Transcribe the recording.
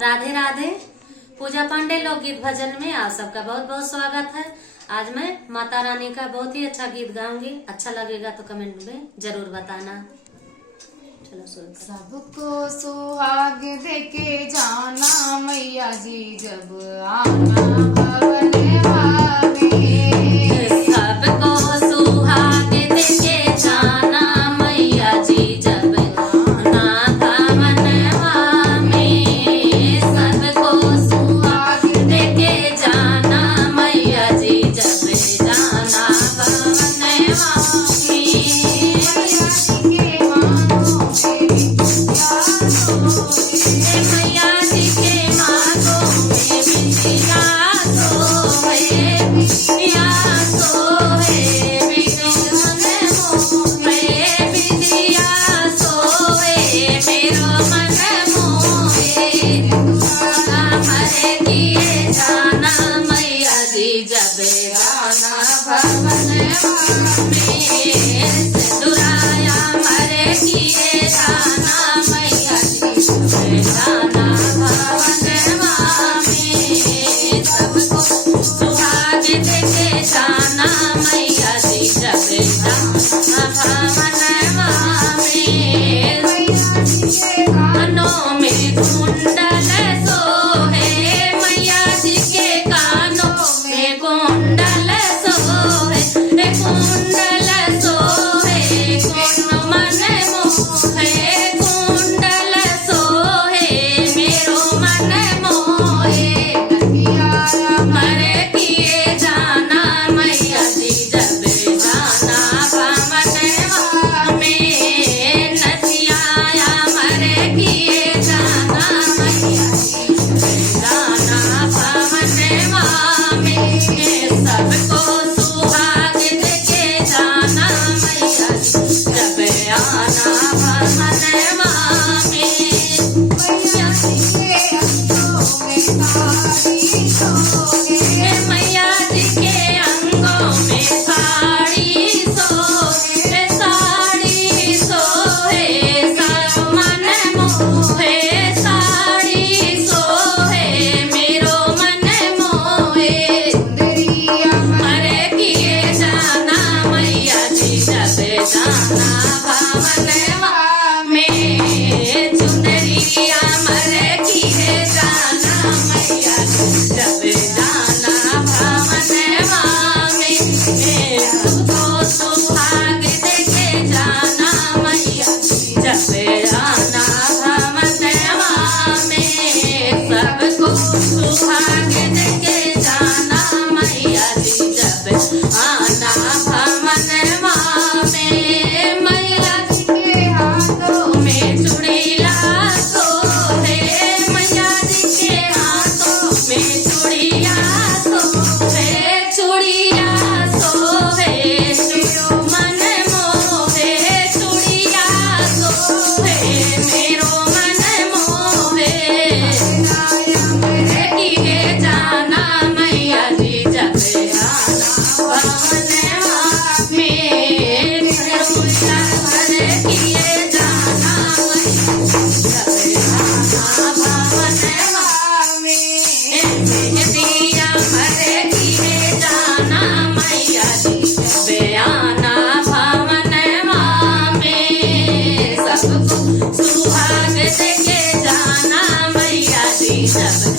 राधे राधे। पूजा पांडे लोकगीत भजन में आप सबका बहुत बहुत स्वागत है। आज मैं माता रानी का बहुत ही अच्छा गीत गाऊंगी। अच्छा लगेगा तो कमेंट में जरूर बताना। चलो सुन। सबको सुहाग देके जाना मैया जी जब आना भवन में। सबको सुहाग देके जाना मैया जी जब आना भवन में। सबको सुहाग देके जाना मैया जी जब जाना भवन मैया जी के मांगों में बिटिया सोए बिटिया सोए बिटिया सोए मेरो मन मोहे। हरे किए जाना मैया जी जब जाना भवन में। सिंदूराया मरे किए जाना मैया जी जाना भवन में। सबको सुहाग देके जाना मैया जी जब जाना भवन में। कानों में कुंडल सोहे मैया जी के कानों में कुंडल सोहे कुंडल सोहे कौन मन मोहे कुंडल सोहे मेरो मन मोहे। मरे किए जाना मैया जी जब जाना भवन में। नसिया मरे किए जाना मैया जी जाना भवन में। सबको सुहाग देके जाना मैया जी जब आना भवन में। मैया जी के अंगों में साड़ी सोहे साड़ी सोहे सब मन मोहे साड़ी सोहे मेरो मन मोहे। हरे किए जाना मैया जी जब जाना भवन में। चुनरिया मरे किए जाना मैया जी जब जाना भवन में। सबको सुहाग देके जाना मैया जी जब जाना भवन में। सबको सुहाग देके जाना मैया जी जब आना भवन में। मैया जी के हाथों में चूड़िया सोहे मैया जी के हाथों में चूड़िया सोहे चूड़िया सोहे मेरो मन मोहे चूड़िया सोहे मेरो मन मोहे। किए जाना मैया जी जब जाना भवन में। हरे किए जाना मैया जी जब आना भवन में। सबको सुहाग देके जाना मैया जी जब